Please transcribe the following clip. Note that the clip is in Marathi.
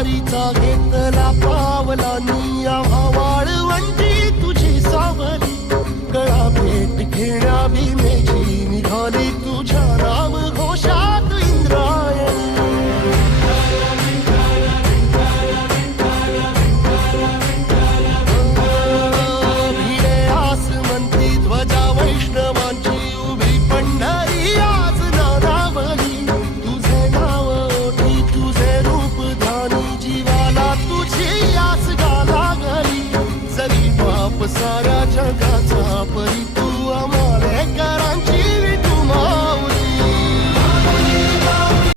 वारीचा घेतला पावलांनी आम्हा वाळवंटी तुझी सावली गळा भेट घेण्या भीमेची निघाली तुझ्या नाम घोषात इंद्रायणी भिडे आसमंती ध्वजा वैष्णवांची उभी पंढरी आज नादावली तुझे नाव ओठी तुझे रूप ध्यानी जीवाला तुझी आस गा लागली जरी बाप साऱ्या जगाचा परी